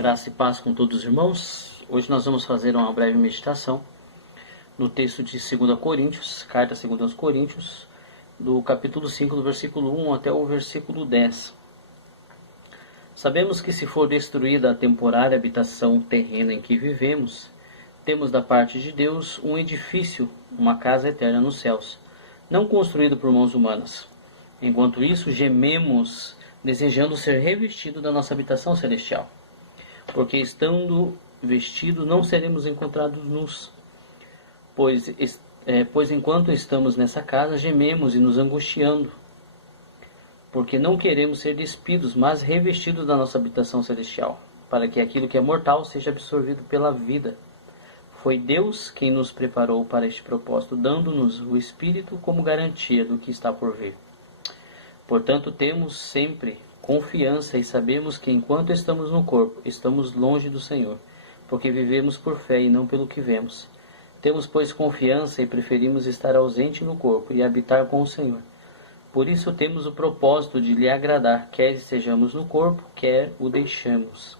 Graça e paz com todos os irmãos. Hoje nós vamos fazer uma breve meditação no texto de 2 Coríntios, carta 2 Coríntios, do capítulo 5, do versículo 1 até o versículo 10. Sabemos que se for destruída a temporária habitação terrena em que vivemos, temos da parte de Deus um edifício, uma casa eterna nos céus, não construído por mãos humanas. Enquanto isso, gememos, desejando ser revestido da nossa habitação celestial. Porque estando vestidos não seremos encontrados nus. Pois enquanto estamos nessa casa, gememos e nos angustiando. Porque não queremos ser despidos, mas revestidos da nossa habitação celestial, para que aquilo que é mortal seja absorvido pela vida. Foi Deus quem nos preparou para este propósito, dando-nos o Espírito como garantia do que está por vir. Portanto, temos sempre confiança e sabemos que enquanto estamos no corpo, estamos longe do Senhor, porque vivemos por fé e não pelo que vemos. Temos, pois, confiança e preferimos estar ausente no corpo e habitar com o Senhor. Por isso temos o propósito de lhe agradar, quer estejamos no corpo, quer o deixemos.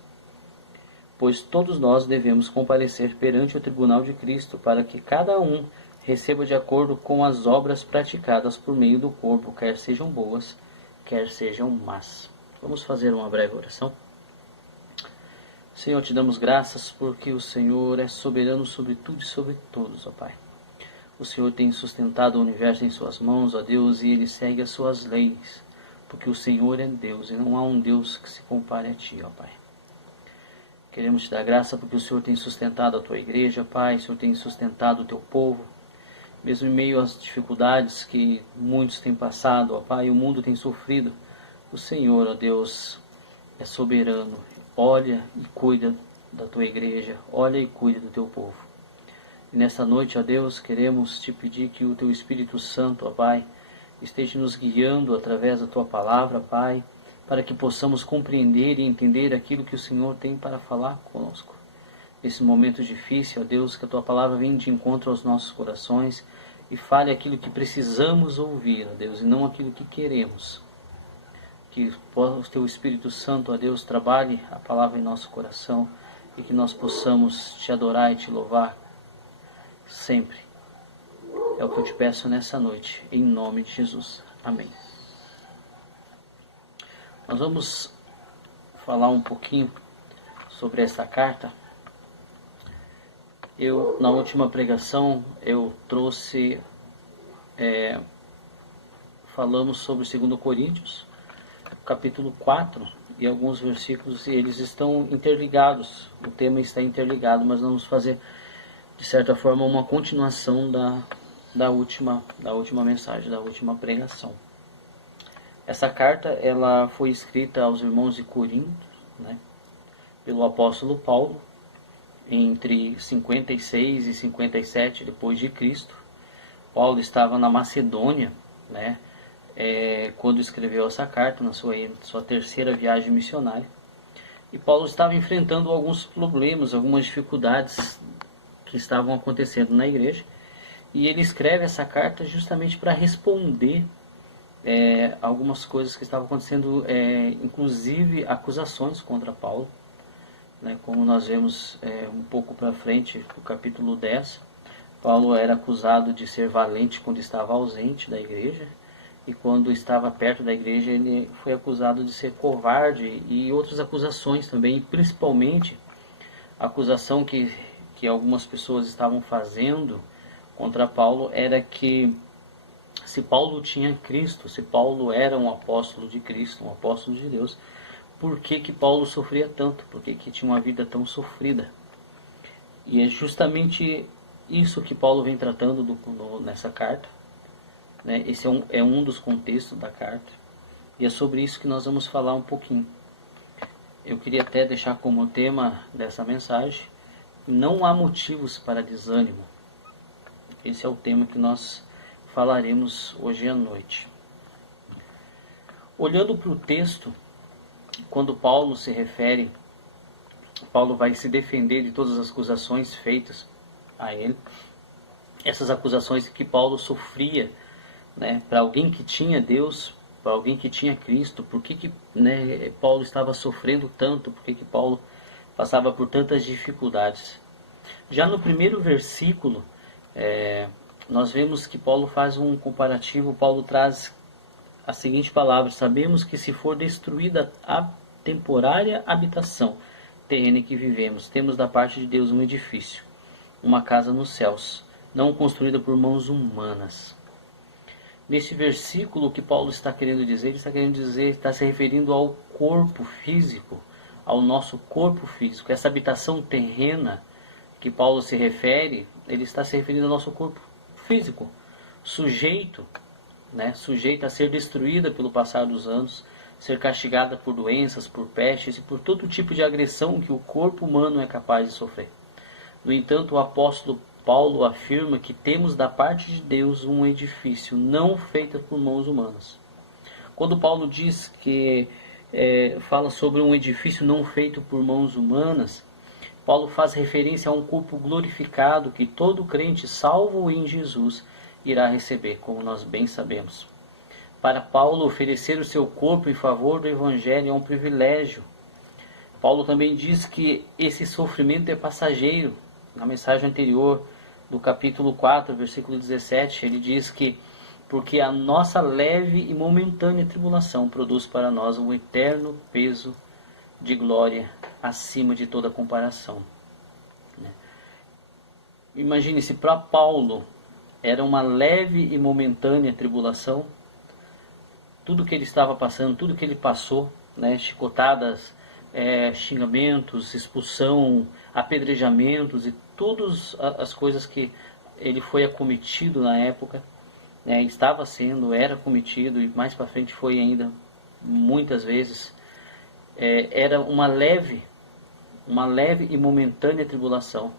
Pois todos nós devemos comparecer perante o tribunal de Cristo, para que cada um receba de acordo com as obras praticadas por meio do corpo, quer sejam boas, quer sejam más. Vamos fazer uma breve oração. Senhor, te damos graças porque o Senhor é soberano sobre tudo e sobre todos, ó Pai. O Senhor tem sustentado o universo em suas mãos, ó Deus, e Ele segue as suas leis, porque o Senhor é Deus e não há um Deus que se compare a Ti, ó Pai. Queremos te dar graça porque o Senhor tem sustentado a Tua igreja, Pai, o Senhor tem sustentado o Teu povo, mesmo em meio às dificuldades que muitos têm passado, ó Pai, o mundo tem sofrido. O Senhor, ó Deus, é soberano. Olha e cuida da Tua igreja. Olha e cuida do Teu povo. E nessa noite, ó Deus, queremos Te pedir que o Teu Espírito Santo, ó Pai, esteja nos guiando através da Tua palavra, Pai, para que possamos compreender e entender aquilo que o Senhor tem para falar conosco. Nesse momento difícil, ó Deus, que a Tua palavra venha de encontro aos nossos corações e fale aquilo que precisamos ouvir, ó Deus, e não aquilo que queremos. Que o Teu Espírito Santo, ó Deus, trabalhe a palavra em nosso coração e que nós possamos Te adorar e Te louvar sempre. É o que eu Te peço nessa noite, em nome de Jesus. Amém. Nós vamos falar um pouquinho sobre essa carta. Na última pregação, eu trouxe, falamos sobre 2 Coríntios, capítulo 4, e alguns versículos, e eles estão interligados, o tema está interligado, mas vamos fazer, de certa forma, uma continuação da última mensagem, da última pregação. Essa carta ela foi escrita aos irmãos de Corinto, né, pelo apóstolo Paulo, entre 56 e 57 depois de Cristo. Paulo estava na Macedônia, né, quando escreveu essa carta, na sua terceira viagem missionária. E Paulo estava enfrentando alguns problemas, algumas dificuldades que estavam acontecendo na igreja. E ele escreve essa carta justamente para responder algumas coisas que estavam acontecendo, inclusive acusações contra Paulo. Né, como nós vemos um pouco para frente, no capítulo 10, Paulo era acusado de ser valente quando estava ausente da igreja, e quando estava perto da igreja ele foi acusado de ser covarde, e outras acusações também, e principalmente a acusação que algumas pessoas estavam fazendo contra Paulo era que se Paulo tinha Cristo, se Paulo era um apóstolo de Cristo, um apóstolo de Deus, por que Paulo sofria tanto? Por que tinha uma vida tão sofrida? E é justamente isso que Paulo vem tratando nessa carta. Né? Esse é um dos contextos da carta. E é sobre isso que nós vamos falar um pouquinho. Eu queria até deixar como tema dessa mensagem: não há motivos para desânimo. Esse é o tema que nós falaremos hoje à noite. Olhando para o texto, quando Paulo se refere, Paulo vai se defender de todas as acusações feitas a ele. Essas acusações que Paulo sofria, né, para alguém que tinha Deus, para alguém que tinha Cristo. Por que Paulo estava sofrendo tanto? Por que Paulo passava por tantas dificuldades. Já no primeiro versículo, nós vemos que Paulo faz um comparativo. Paulo traz a seguinte palavra: sabemos que se for destruída a temporária habitação terrena em que vivemos, temos da parte de Deus um edifício, uma casa nos céus, não construída por mãos humanas. Nesse versículo, o que Paulo está querendo dizer? Ele está se referindo ao corpo físico, ao nosso corpo físico. Essa habitação terrena que Paulo se refere, ele está se referindo ao nosso corpo físico, sujeito a ser destruída pelo passar dos anos, ser castigada por doenças, por pestes e por todo tipo de agressão que o corpo humano é capaz de sofrer. No entanto, o apóstolo Paulo afirma que temos da parte de Deus um edifício não feito por mãos humanas. Quando Paulo diz que fala sobre um edifício não feito por mãos humanas, Paulo faz referência a um corpo glorificado que todo crente salvo em Jesus irá receber, como nós bem sabemos. Para Paulo, oferecer o seu corpo em favor do Evangelho é um privilégio. Paulo também diz que esse sofrimento é passageiro. Na mensagem anterior, do capítulo 4, versículo 17, ele diz que porque a nossa leve e momentânea tribulação produz para nós um eterno peso de glória acima de toda comparação. Imagine se para Paulo era uma leve e momentânea tribulação, tudo que ele estava passando, tudo que ele passou, chicotadas, xingamentos, expulsão, apedrejamentos e todas as coisas que ele foi acometido na época, estava sendo, era cometido e mais para frente foi ainda muitas vezes, era uma leve e momentânea tribulação.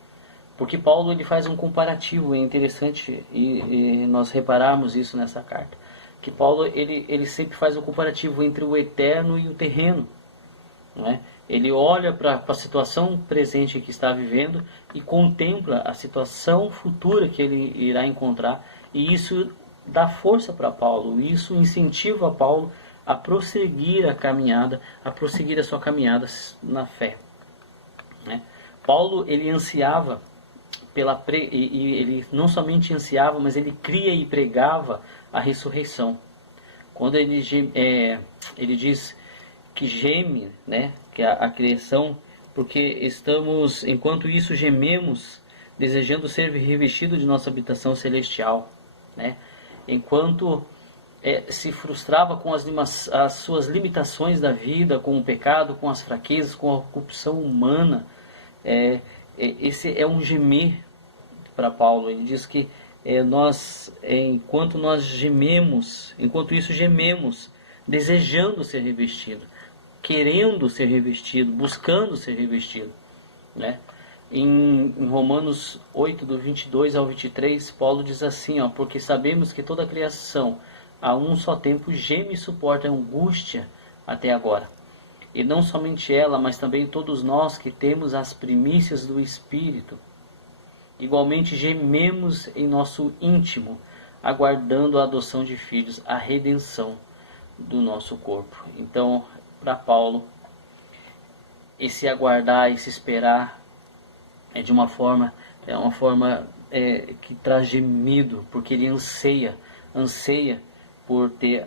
Porque Paulo ele faz um comparativo, é interessante e nós repararmos isso nessa carta, que Paulo ele sempre faz um comparativo entre o eterno e o terreno. Ele olha para a situação presente que está vivendo e contempla a situação futura que ele irá encontrar, e isso dá força para Paulo, isso incentiva Paulo a prosseguir a caminhada, a prosseguir a sua caminhada na fé. Paulo ele ansiava ele não somente ansiava, mas ele cria e pregava a ressurreição. Quando ele diz que geme, que a criação, porque estamos, enquanto isso gememos, desejando ser revestido de nossa habitação celestial, enquanto se frustrava com as suas limitações da vida, com o pecado, com as fraquezas, com a corrupção humana. Esse é um gemer para Paulo. Ele diz que enquanto isso gememos, desejando ser revestido, querendo ser revestido, buscando ser revestido. Em Romanos 8, do 22 ao 23, Paulo diz assim, porque sabemos que toda a criação a um só tempo geme e suporta a angústia até agora. E não somente ela, mas também todos nós que temos as primícias do Espírito, igualmente gememos em nosso íntimo, aguardando a adoção de filhos, a redenção do nosso corpo. Então, para Paulo, esse aguardar, esse esperar, é uma forma que traz gemido, porque ele anseia por ter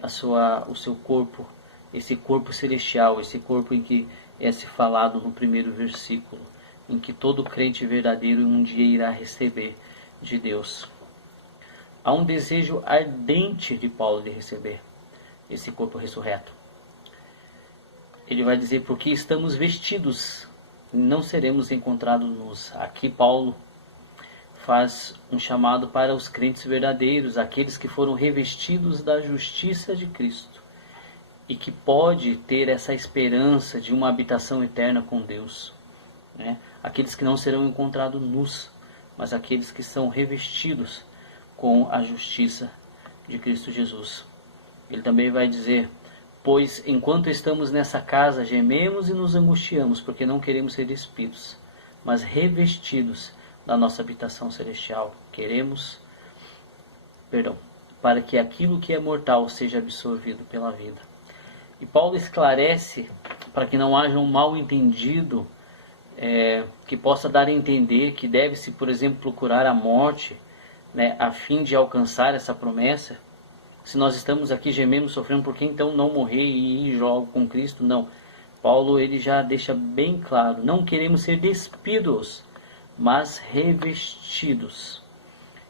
o seu corpo, esse corpo celestial, esse corpo em que se falado no primeiro versículo, em que todo crente verdadeiro um dia irá receber de Deus. Há um desejo ardente de Paulo de receber esse corpo ressurreto. Ele vai dizer, porque estamos vestidos, não seremos encontrados nus. Aqui Paulo faz um chamado para os crentes verdadeiros, aqueles que foram revestidos da justiça de Cristo e que pode ter essa esperança de uma habitação eterna com Deus. Aqueles que não serão encontrados nus, mas aqueles que são revestidos com a justiça de Cristo Jesus. Ele também vai dizer, pois enquanto estamos nessa casa, gememos e nos angustiamos, porque não queremos ser despidos, mas revestidos da nossa habitação celestial. Para que aquilo que é mortal seja absorvido pela vida. E Paulo esclarece, para que não haja um mal entendido que possa dar a entender que deve-se, por exemplo, procurar a morte, né, a fim de alcançar essa promessa. Se nós estamos aqui gemendo, sofrendo, por que então não morrer e ir logo com Cristo? Não. Paulo ele já deixa bem claro, não queremos ser despidos, mas revestidos.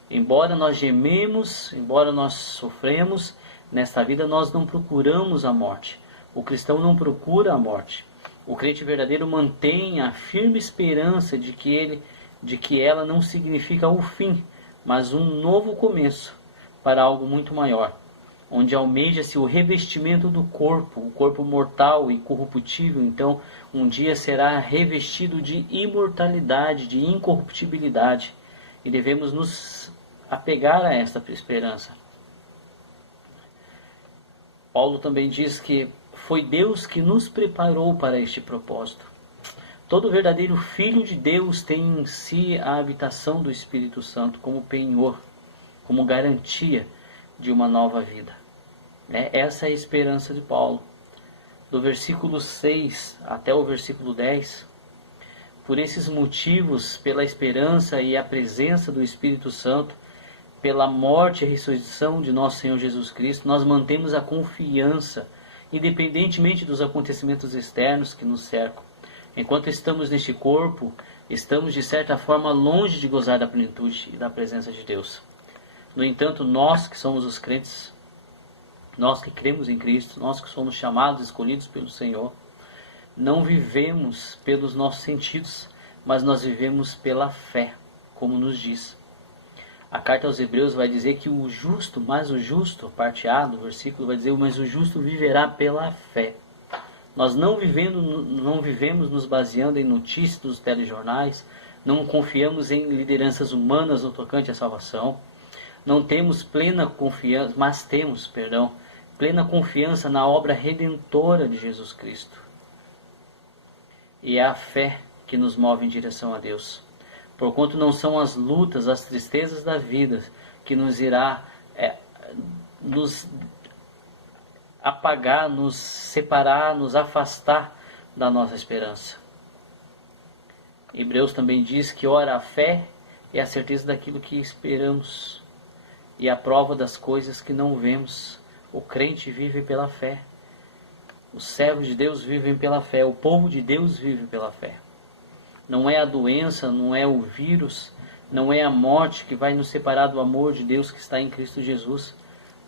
Embora nós gememos, embora nós sofremos, nesta vida nós não procuramos a morte. O cristão não procura a morte. O crente verdadeiro mantém a firme esperança de que ela não significa o fim, mas um novo começo para algo muito maior, onde almeja-se o revestimento do corpo, o corpo mortal e corruptível, então um dia será revestido de imortalidade, de incorruptibilidade, e devemos nos apegar a esta esperança. Paulo também diz que foi Deus que nos preparou para este propósito. Todo verdadeiro filho de Deus tem em si a habitação do Espírito Santo como penhor, como garantia de uma nova vida. Essa é a esperança de Paulo. Do versículo 6 até o versículo 10, por esses motivos, pela esperança e a presença do Espírito Santo, pela morte e ressurreição de nosso Senhor Jesus Cristo, nós mantemos a confiança, independentemente dos acontecimentos externos que nos cercam. Enquanto estamos neste corpo, estamos de certa forma longe de gozar da plenitude e da presença de Deus. No entanto, nós que somos os crentes, nós que cremos em Cristo, nós que somos chamados, escolhidos pelo Senhor, não vivemos pelos nossos sentidos, mas nós vivemos pela fé, como nos diz. A carta aos Hebreus vai dizer que o justo, parte A do versículo vai dizer, mas o justo viverá pela fé. Nós não vivemos nos baseando em notícias dos telejornais, não confiamos em lideranças humanas no tocante à salvação, não temos plena confiança, mas temos, plena confiança na obra redentora de Jesus Cristo. E é a fé que nos move em direção a Deus. Porquanto não são as lutas, as tristezas da vida que nos irá nos apagar, nos separar, nos afastar da nossa esperança. Hebreus também diz que, ora, a fé é a certeza daquilo que esperamos e a prova das coisas que não vemos. O crente vive pela fé. Os servos de Deus vivem pela fé. O povo de Deus vive pela fé. Não é a doença, não é o vírus, não é a morte que vai nos separar do amor de Deus que está em Cristo Jesus.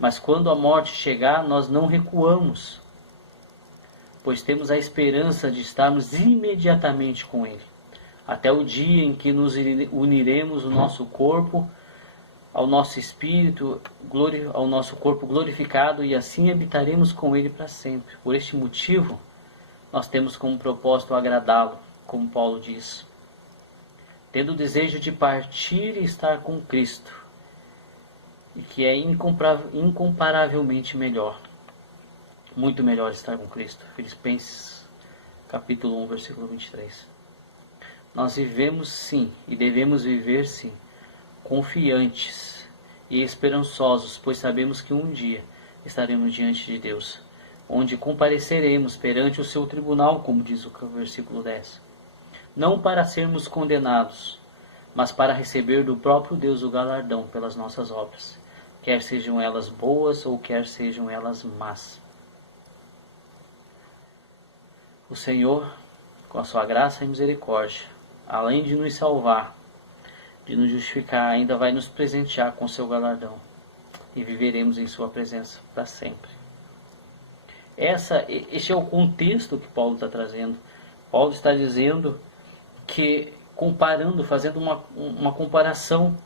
Mas quando a morte chegar, nós não recuamos, pois temos a esperança de estarmos imediatamente com Ele, até o dia em que nos uniremos o nosso corpo ao nosso espírito, ao nosso corpo glorificado, e assim habitaremos com Ele para sempre. Por este motivo, nós temos como propósito agradá-lo, como Paulo diz, tendo o desejo de partir e estar com Cristo, e que é incomparavelmente melhor, muito melhor estar com Cristo. Filipenses capítulo 1, versículo 23. Nós vivemos sim, e devemos viver sim, confiantes e esperançosos, pois sabemos que um dia estaremos diante de Deus, onde compareceremos perante o seu tribunal, como diz o versículo 10. Não para sermos condenados, mas para receber do próprio Deus o galardão pelas nossas obras, quer sejam elas boas ou quer sejam elas más. O Senhor, com a sua graça e misericórdia, além de nos salvar, de nos justificar, ainda vai nos presentear com seu galardão, e viveremos em sua presença para sempre. Este é o contexto que Paulo está trazendo. Paulo está dizendo que, fazendo uma comparação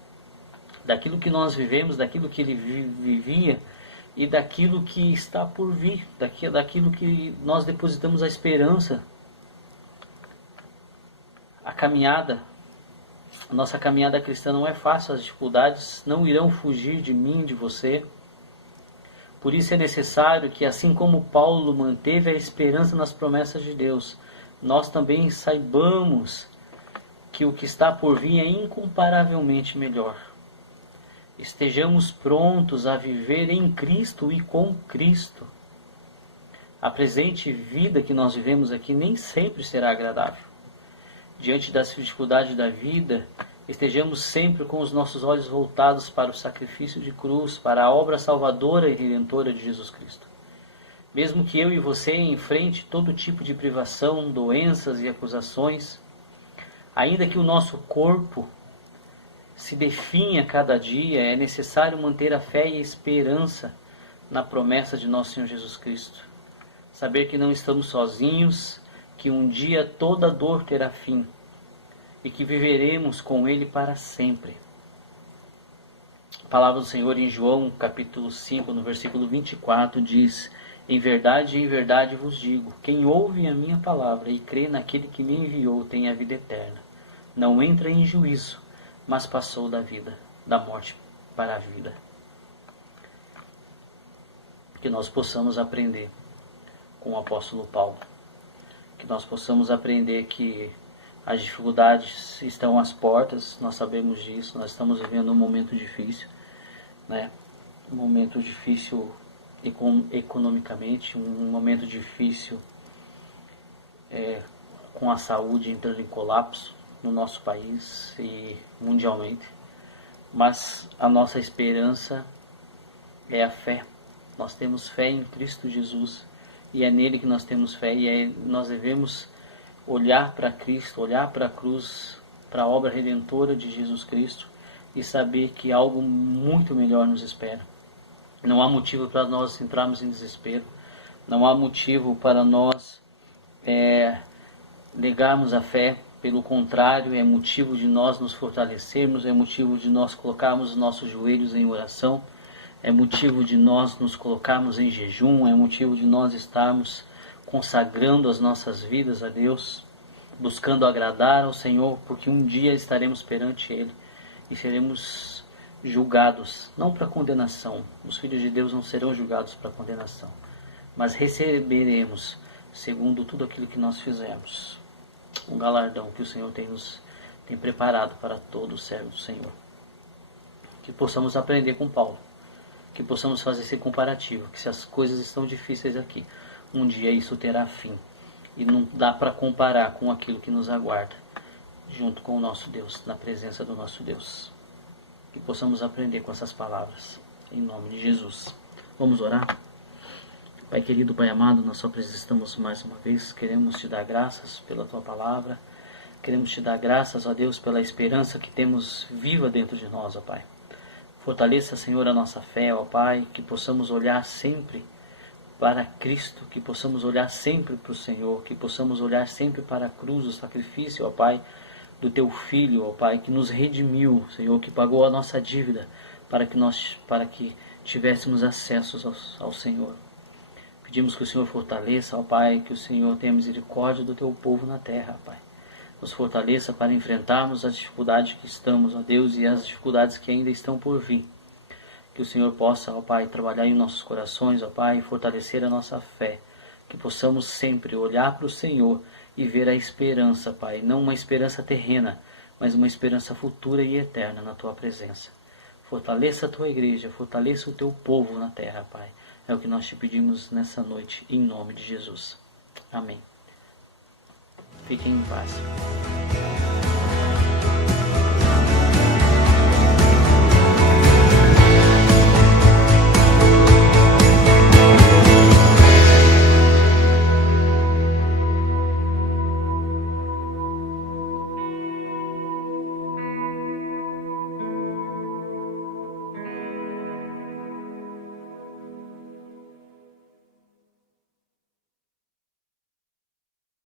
daquilo que nós vivemos, daquilo que ele vivia e daquilo que está por vir, daquilo que nós depositamos a esperança. A nossa caminhada cristã não é fácil, as dificuldades não irão fugir de mim, de você. Por isso é necessário que, assim como Paulo manteve a esperança nas promessas de Deus, nós também saibamos que o que está por vir é incomparavelmente melhor. Estejamos prontos a viver em Cristo e com Cristo. A presente vida que nós vivemos aqui nem sempre será agradável. diante das dificuldades da vida, estejamos sempre com os nossos olhos voltados para o sacrifício de cruz, para a obra salvadora e redentora de Jesus Cristo. Mesmo que eu e você enfrente todo tipo de privação, doenças e acusações, ainda que o nosso corpo se definha cada dia, é necessário manter a fé e a esperança na promessa de nosso Senhor Jesus Cristo. Saber que não estamos sozinhos, que um dia toda dor terá fim e que viveremos com Ele para sempre. A palavra do Senhor em João, capítulo 5, no versículo 24, diz: em verdade vos digo, quem ouve a minha palavra e crê naquele que me enviou tem a vida eterna. Não entra em juízo, mas passou da morte para a vida. Que nós possamos aprender com o apóstolo Paulo. Que nós possamos aprender que as dificuldades estão às portas, nós sabemos disso, nós estamos vivendo um momento difícil, né? Um momento difícil economicamente, um momento difícil com a saúde entrando em colapso no nosso país e mundialmente. Mas a nossa esperança é a fé. Nós temos fé em Cristo Jesus e é nele que nós temos fé e nós devemos olhar para Cristo, olhar para a cruz, para a obra redentora de Jesus Cristo e saber que algo muito melhor nos espera. Não há motivo para nós entrarmos em desespero, não há motivo para nós negarmos a fé. Pelo contrário, é motivo de nós nos fortalecermos, é motivo de nós colocarmos os nossos joelhos em oração, é motivo de nós nos colocarmos em jejum, é motivo de nós estarmos consagrando as nossas vidas a Deus, buscando agradar ao Senhor, porque um dia estaremos perante Ele e seremos julgados, não para condenação. Os filhos de Deus não serão julgados para condenação, mas receberemos, segundo tudo aquilo que nós fizemos, um galardão que o Senhor tem preparado para todo o servo do Senhor. Que possamos aprender com Paulo, que possamos fazer esse comparativo, que se as coisas estão difíceis aqui, um dia isso terá fim, e não dá para comparar com aquilo que nos aguarda, junto com o nosso Deus, na presença do nosso Deus. Que possamos aprender com essas palavras, em nome de Jesus. Vamos orar? Pai querido, Pai amado, nós só precisamos mais uma vez, queremos te dar graças pela tua palavra, queremos te dar graças, ó Deus, pela esperança que temos viva dentro de nós, ó Pai. Fortaleça, Senhor, a nossa fé, ó Pai, que possamos olhar sempre para Cristo, que possamos olhar sempre para o Senhor, que possamos olhar sempre para a cruz, o sacrifício, ó Pai, do Teu Filho, ó Pai, que nos redimiu, Senhor, que pagou a nossa dívida para que tivéssemos acesso ao Senhor. Pedimos que o Senhor fortaleça, ó Pai, que o Senhor tenha misericórdia do Teu povo na terra, Pai. Nos fortaleça para enfrentarmos as dificuldades que estamos, ó Deus, e as dificuldades que ainda estão por vir. Que o Senhor possa, ó Pai, trabalhar em nossos corações, ó Pai, e fortalecer a nossa fé. Que possamos sempre olhar para o Senhor e ver a esperança, Pai. Não uma esperança terrena, mas uma esperança futura e eterna na Tua presença. Fortaleça a Tua igreja, fortaleça o Teu povo na terra, Pai. É o que nós te pedimos nessa noite, em nome de Jesus. Amém. Fiquem em paz.